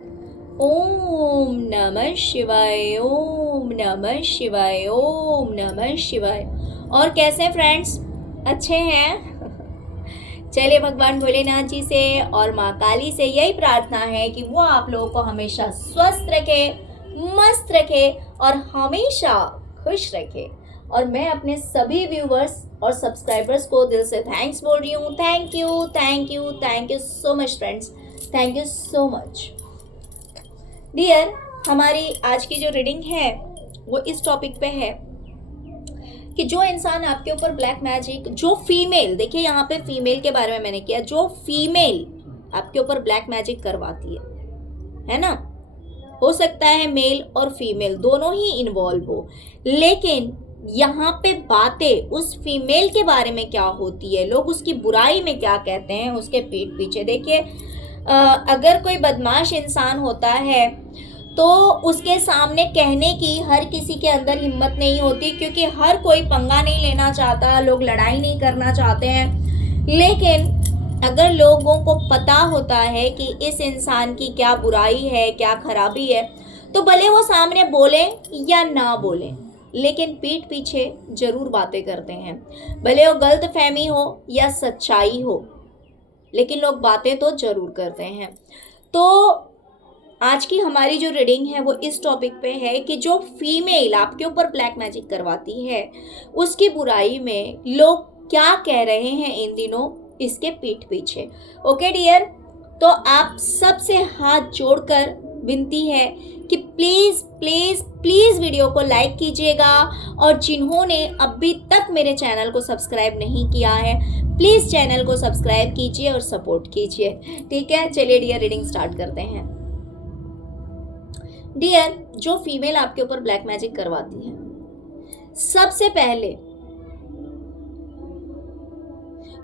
ओम नमः शिवाय, ओम नमः शिवाय, ओम नमः शिवाय। और कैसे हैं फ्रेंड्स? अच्छे हैं? चलिए भगवान भोलेनाथ जी से और माँ काली से यही प्रार्थना है कि वो आप लोगों को हमेशा स्वस्थ रखे, मस्त रखे और हमेशा खुश रखे। और मैं अपने सभी व्यूवर्स और सब्सक्राइबर्स को दिल से थैंक्स बोल रही हूँ। Thank you, thank you, thank you so much friends. Thank you so much dear. हमारी आज की जो रीडिंग है वो इस टॉपिक पे है कि जो इंसान आपके ऊपर ब्लैक मैजिक, जो फीमेल, देखिए यहाँ पे फीमेल के बारे में मैंने किया, जो फीमेल आपके ऊपर ब्लैक मैजिक करवाती है ना, हो सकता है मेल और फीमेल दोनों ही इन्वॉल्व हो, लेकिन यहाँ पे बातें उस फीमेल के बारे में क्या होती है, लोग उसकी बुराई में क्या कहते हैं उसके पीठ पीछे। देखिए अगर कोई बदमाश इंसान होता है तो उसके सामने कहने की हर किसी के अंदर हिम्मत नहीं होती, क्योंकि हर कोई पंगा नहीं लेना चाहता, लोग लड़ाई नहीं करना चाहते हैं। लेकिन अगर लोगों को पता होता है कि इस इंसान की क्या बुराई है, क्या खराबी है, तो भले वो सामने बोले या ना बोले, लेकिन पीठ पीछे जरूर बातें करते हैं। भले वो गलत फहमी हो या सच्चाई हो, लेकिन लोग बातें तो जरूर करते हैं। तो आज की हमारी जो रीडिंग है वो इस टॉपिक पे है कि जो फीमेल आपके ऊपर ब्लैक मैजिक करवाती है उसकी बुराई में लोग क्या कह रहे हैं इन दिनों इसके पीठ पीछे। ओके डियर, तो आप सबसे हाथ जोड़कर विनती है कि प्लीज़ प्लीज़ प्लीज़ वीडियो को लाइक कीजिएगा, और जिन्होंने अभी तक मेरे चैनल को सब्सक्राइब नहीं किया है प्लीज़ चैनल को सब्सक्राइब कीजिए और सपोर्ट कीजिए। ठीक है, चलिए डियर रीडिंग स्टार्ट करते हैं। डियर, जो फीमेल आपके ऊपर ब्लैक मैजिक करवाती है, सबसे पहले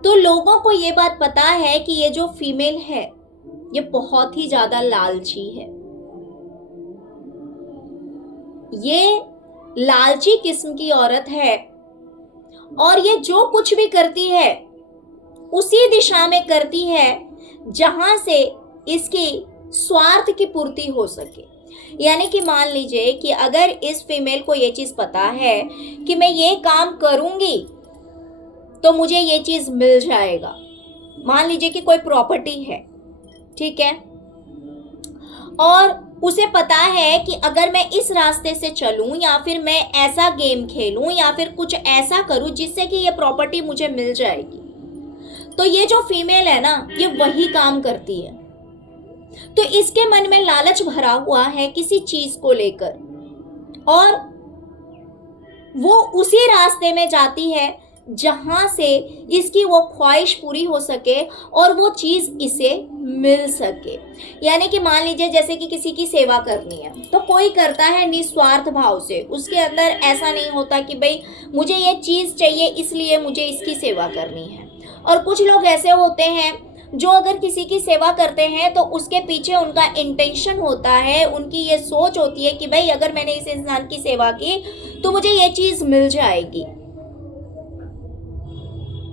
तो लोगों को ये बात पता है कि ये जो फीमेल है ये बहुत ही ज्यादा लालची है। ये लालची किस्म की औरत है और ये जो कुछ भी करती है उसी दिशा में करती है जहां से इसकी स्वार्थ की पूर्ति हो सके। यानी कि मान लीजिए कि अगर इस फीमेल को ये चीज पता है कि मैं ये काम करूंगी तो मुझे ये चीज मिल जाएगा। मान लीजिए कि कोई प्रॉपर्टी है, ठीक है, और उसे पता है कि अगर मैं इस रास्ते से चलूं या फिर मैं ऐसा गेम खेलूं या फिर कुछ ऐसा करूं जिससे कि ये प्रॉपर्टी मुझे मिल जाएगी, तो ये जो फीमेल है ना ये वही काम करती है। तो इसके मन में लालच भरा हुआ है किसी चीज को लेकर, और वो उसी रास्ते में जाती है जहां से इसकी वो ख्वाहिश पूरी हो सके और वो चीज इसे मिल सके। यानी कि मान लीजिए जैसे कि किसी की सेवा करनी है तो कोई करता है निस्वार्थ भाव से, उसके अंदर ऐसा नहीं होता कि भाई मुझे ये चीज चाहिए इसलिए मुझे इसकी सेवा करनी है। और कुछ लोग ऐसे होते हैं जो अगर किसी की सेवा करते हैं तो उसके पीछे उनका इंटेंशन होता है, उनकी ये सोच होती है कि भाई अगर मैंने इस इंसान की सेवा की तो मुझे ये चीज मिल जाएगी।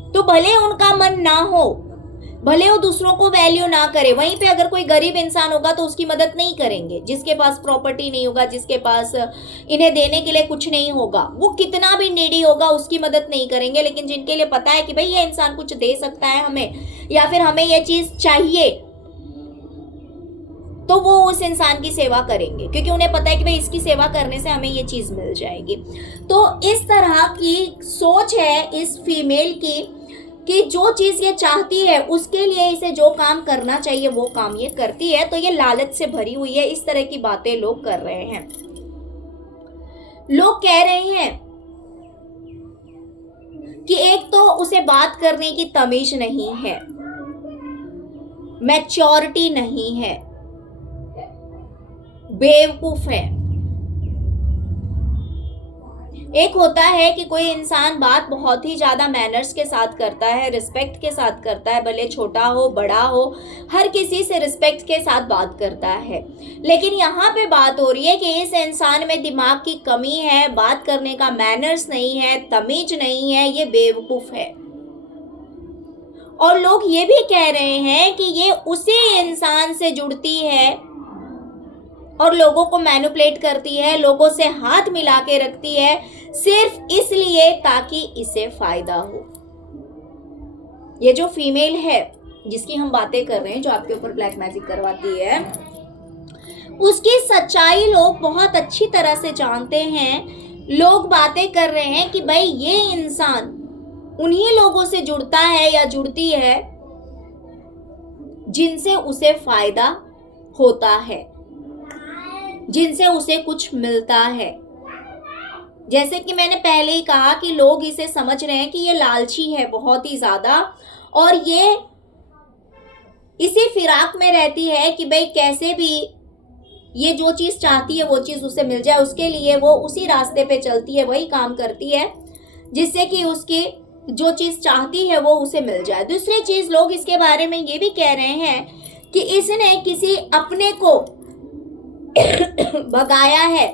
तो भले उनका मन ना हो, भले वो दूसरों को वैल्यू ना करे, वहीं पे अगर कोई गरीब इंसान होगा तो उसकी मदद नहीं करेंगे, जिसके पास प्रॉपर्टी नहीं होगा, जिसके पास इन्हें देने के लिए कुछ नहीं होगा, वो कितना भी नीडी होगा उसकी मदद नहीं करेंगे। लेकिन जिनके लिए पता है कि भाई ये इंसान कुछ दे सकता है हमें या फिर हमें ये चीज चाहिए, तो वो उस इंसान की सेवा करेंगे, क्योंकि उन्हें पता है कि भाई इसकी सेवा करने से हमें ये चीज मिल जाएगी। तो इस तरह की सोच है इस फीमेल की कि जो चीज ये चाहती है उसके लिए इसे जो काम करना चाहिए वो काम ये करती है। तो ये लालच से भरी हुई है, इस तरह की बातें लोग कर रहे हैं। लोग कह रहे हैं कि एक तो उसे बात करने की तमीज नहीं है, मैच्योरिटी नहीं है, बेवकूफ है। एक होता है कि कोई इंसान बात बहुत ही ज्यादा मैनर्स के साथ करता है, रिस्पेक्ट के साथ करता है, भले छोटा हो बड़ा हो, हर किसी से रिस्पेक्ट के साथ बात करता है। लेकिन यहाँ पे बात हो रही है कि इस इंसान में दिमाग की कमी है, बात करने का मैनर्स नहीं है, तमीज नहीं है, ये बेवकूफ है। और लोग ये भी कह रहे हैं कि ये उसी इंसान से जुड़ती है और लोगों को मैनिपुलेट करती है, लोगों से हाथ मिला के रखती है, सिर्फ इसलिए ताकि इसे फायदा हो। ये जो फीमेल है जिसकी हम बातें कर रहे हैं, जो आपके ऊपर ब्लैक मैजिक करवाती है, उसकी सच्चाई लोग बहुत अच्छी तरह से जानते हैं। लोग बातें कर रहे हैं कि भाई ये इंसान उन्हीं लोगों से जुड़ता है या जुड़ती है जिनसे उसे फायदा होता है, जिनसे उसे कुछ मिलता है। जैसे कि मैंने पहले ही कहा कि लोग इसे समझ रहे हैं कि ये लालची है बहुत ही ज्यादा, और ये इसी फिराक में रहती है कि भाई कैसे भी ये जो चीज चाहती है वो चीज उसे मिल जाए। उसके लिए वो उसी रास्ते पे चलती है, वही काम करती है जिससे कि उसकी जो चीज चाहती है वो उसे मिल जाए। दूसरी चीज, लोग इसके बारे में ये भी कह रहे हैं कि इसने किसी अपने को भगाया है,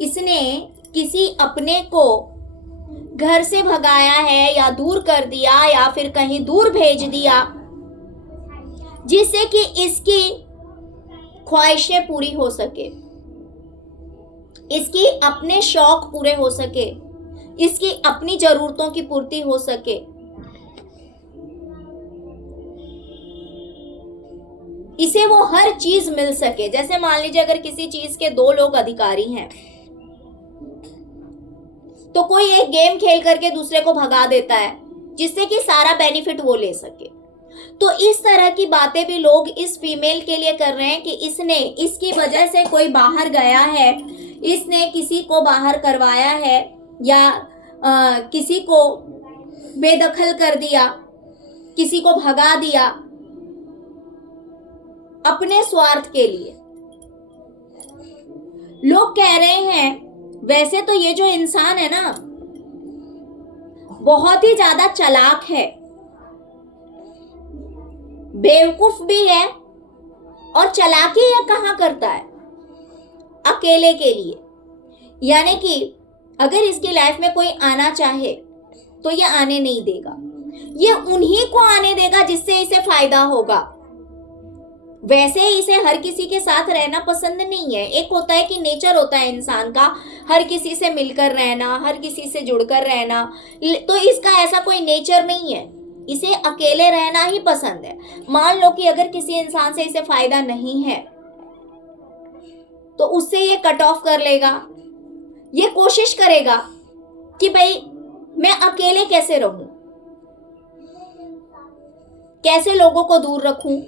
इसने किसी अपने को घर से भगाया है या दूर कर दिया या फिर कहीं दूर भेज दिया, जिससे कि इसकी ख्वाहिशें पूरी हो सके, इसकी अपने शौक पूरे हो सके, इसकी अपनी जरूरतों की पूर्ति हो सके। इसे वो हर चीज मिल सके। जैसे मान लीजिए अगर किसी चीज के दो लोग अधिकारी हैं तो कोई एक गेम खेल करके दूसरे को भगा देता है जिससे कि सारा बेनिफिट वो ले सके। तो इस तरह की बातें भी लोग इस फीमेल के लिए कर रहे हैं कि इसकी वजह से कोई बाहर गया है, इसने किसी को बाहर करवाया है या किसी को बेदखल कर दिया, किसी को भगा दिया अपने स्वार्थ के लिए। लोग कह रहे हैं वैसे तो ये जो इंसान है ना बहुत ही ज्यादा चालाक है, बेवकूफ भी है, और चालाकी ये कहाँ करता है? अकेले के लिए। यानी कि अगर इसकी लाइफ में कोई आना चाहे तो ये आने नहीं देगा, ये उन्हीं को आने देगा जिससे इसे फायदा होगा। वैसे इसे हर किसी के साथ रहना पसंद नहीं है। एक होता है कि नेचर होता है इंसान का हर किसी से मिलकर रहना, हर किसी से जुड़कर रहना, तो इसका ऐसा कोई नेचर नहीं है, इसे अकेले रहना ही पसंद है। मान लो कि अगर किसी इंसान से इसे फायदा नहीं है तो उससे ये कट ऑफ कर लेगा, ये कोशिश करेगा कि भाई मैं अकेले कैसे रहूं, कैसे लोगों को दूर रखूं,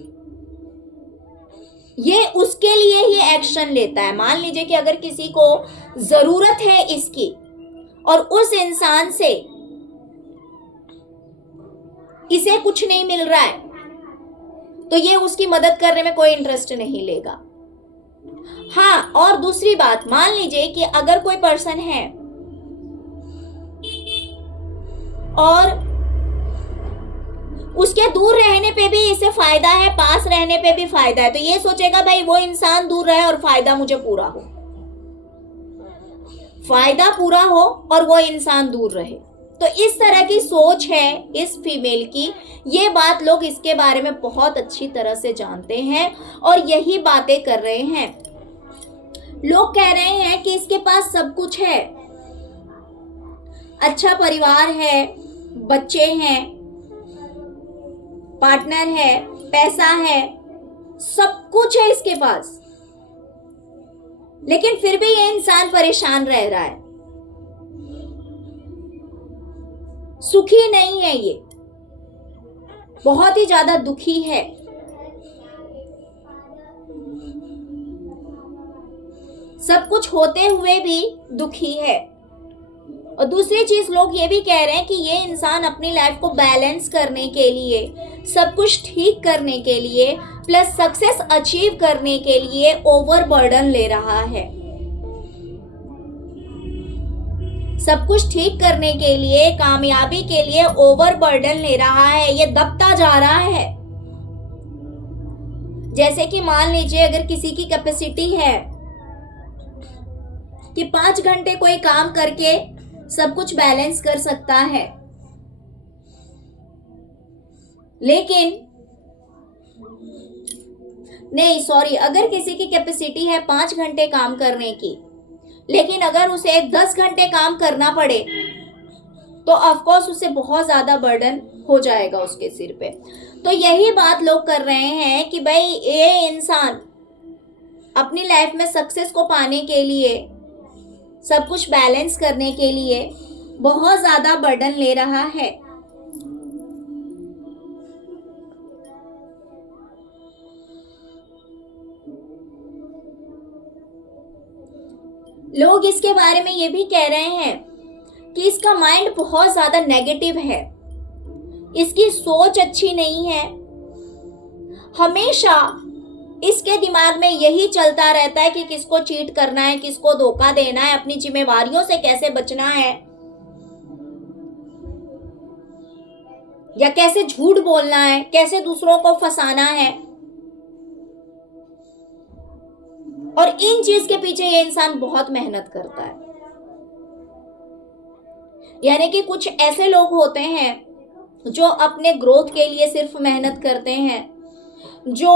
ये उसके लिए ही एक्शन लेता है। मान लीजिए कि अगर किसी को जरूरत है इसकी और उस इंसान से इसे कुछ नहीं मिल रहा है तो ये उसकी मदद करने में कोई इंटरेस्ट नहीं लेगा। हाँ, और दूसरी बात, मान लीजिए कि अगर कोई पर्सन है और उसके दूर रहने पे भी इसे फायदा है, पास रहने पे भी फायदा है, तो ये सोचेगा भाई वो इंसान दूर रहे और फायदा मुझे पूरा हो, फायदा पूरा हो और वो इंसान दूर रहे। तो इस तरह की सोच है इस फीमेल की। ये बात लोग इसके बारे में बहुत अच्छी तरह से जानते हैं और यही बातें कर रहे हैं। लोग कह रहे हैं कि इसके पास सब कुछ है, अच्छा परिवार है, बच्चे हैं, पार्टनर है, पैसा है, सब कुछ है इसके पास, लेकिन फिर भी ये इंसान परेशान रह रहा है, सुखी नहीं है, ये बहुत ही ज्यादा दुखी है। सब कुछ होते हुए भी दुखी है। और दूसरी चीज, लोग ये भी कह रहे हैं कि ये इंसान अपनी लाइफ को बैलेंस करने के लिए, सब कुछ ठीक करने के लिए, प्लस सक्सेस अचीव करने के लिए ओवर बर्डन ले रहा है। सब कुछ ठीक करने के लिए, कामयाबी के लिए ओवर बर्डन ले रहा है, ये दबता जा रहा है। जैसे कि मान लीजिए अगर किसी की कैपेसिटी है कि 5 घंटे कोई काम करके सब कुछ बैलेंस कर सकता है, लेकिन नहीं सॉरी, अगर किसी की कैपेसिटी है 5 घंटे काम करने की, लेकिन अगर उसे 10 घंटे काम करना पड़े तो ऑफकोर्स उससे बहुत ज़्यादा बर्डन हो जाएगा उसके सिर पे। तो यही बात लोग कर रहे हैं कि भाई ये इंसान अपनी लाइफ में सक्सेस को पाने के लिए, सब कुछ बैलेंस करने के लिए बहुत ज़्यादा बर्डन ले रहा है। लोग इसके बारे में ये भी कह रहे हैं कि इसका माइंड बहुत ज़्यादा नेगेटिव है, इसकी सोच अच्छी नहीं है, हमेशा इसके दिमाग में यही चलता रहता है कि किसको चीट करना है, किसको धोखा देना है, अपनी जिम्मेवारियों से कैसे बचना है, या कैसे झूठ बोलना है, कैसे दूसरों को फंसाना है। और इन चीज के पीछे ये इंसान बहुत मेहनत करता है। यानी कि कुछ ऐसे लोग होते हैं जो अपने ग्रोथ के लिए सिर्फ मेहनत करते हैं, जो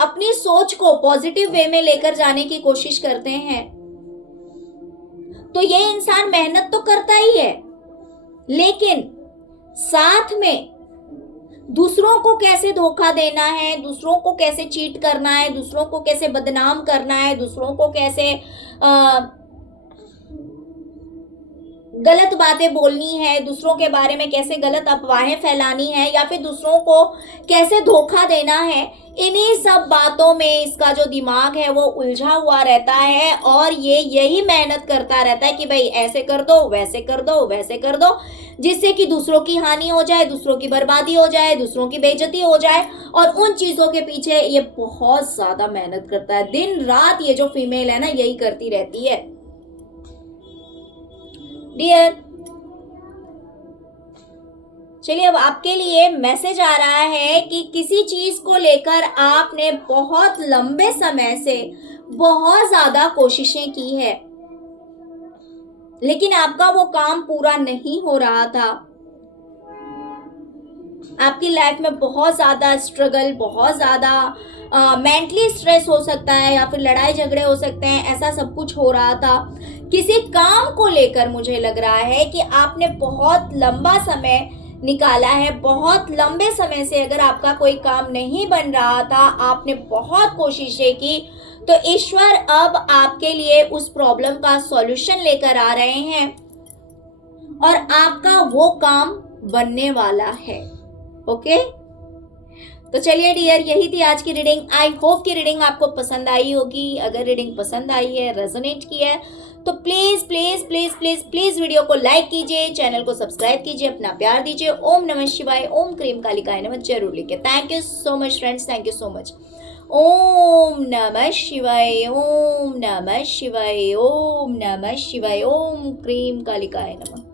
अपनी सोच को पॉजिटिव वे में लेकर जाने की कोशिश करते हैं। तो ये इंसान मेहनत तो करता ही है, लेकिन साथ में दूसरों को कैसे धोखा देना है, दूसरों को कैसे चीट करना है, दूसरों को कैसे बदनाम करना है, दूसरों को कैसे गलत बातें बोलनी है, दूसरों के बारे में कैसे गलत अफवाहें फैलानी है, या फिर दूसरों को कैसे धोखा देना है, इन्हीं सब बातों में इसका जो दिमाग है वो उलझा हुआ रहता है। और ये यही मेहनत करता रहता है कि भाई ऐसे कर दो, वैसे कर दो, वैसे कर दो, जिससे कि दूसरों की हानि हो जाए, दूसरों की बर्बादी हो जाए, दूसरों की बेइज्जती हो जाए। और उन चीज़ों के पीछे ये बहुत ज़्यादा मेहनत करता है। दिन रात ये जो फीमेल है ना, यही करती रहती है। डियर, चलिए अब आपके लिए मैसेज आ रहा है कि किसी चीज को लेकर आपने बहुत लंबे समय से बहुत ज्यादा कोशिशें की है, लेकिन आपका वो काम पूरा नहीं हो रहा था। आपकी लाइफ में बहुत ज़्यादा स्ट्रगल, बहुत ज़्यादा मेंटली स्ट्रेस हो सकता है, या फिर लड़ाई झगड़े हो सकते हैं, ऐसा सब कुछ हो रहा था। किसी काम को लेकर मुझे लग रहा है कि आपने बहुत लंबा समय निकाला है, बहुत लंबे समय से अगर आपका कोई काम नहीं बन रहा था, आपने बहुत कोशिशें की, तो ईश्वर अब आपके लिए उस प्रॉब्लम का सॉल्यूशन लेकर आ रहे हैं और आपका वो काम बनने वाला है। ओके, तो चलिए डियर, यही थी आज की रीडिंग। आई होप कि रीडिंग आपको पसंद आई होगी। अगर रीडिंग पसंद आई है, रेजोनेट की है, तो please please please please please video को लाइक कीजिए, चैनल को सब्सक्राइब कीजिए, अपना प्यार दीजिए। ओम नमः शिवाय, ओम क्रीम कालिकाय नमः जरूर लिखिए। Thank you so much friends, thank you so much. ओम नमः शिवाय, ओम नमः शिवाय, ओम नमः शिवाय, ओम क्रीम कालिकाय नमः।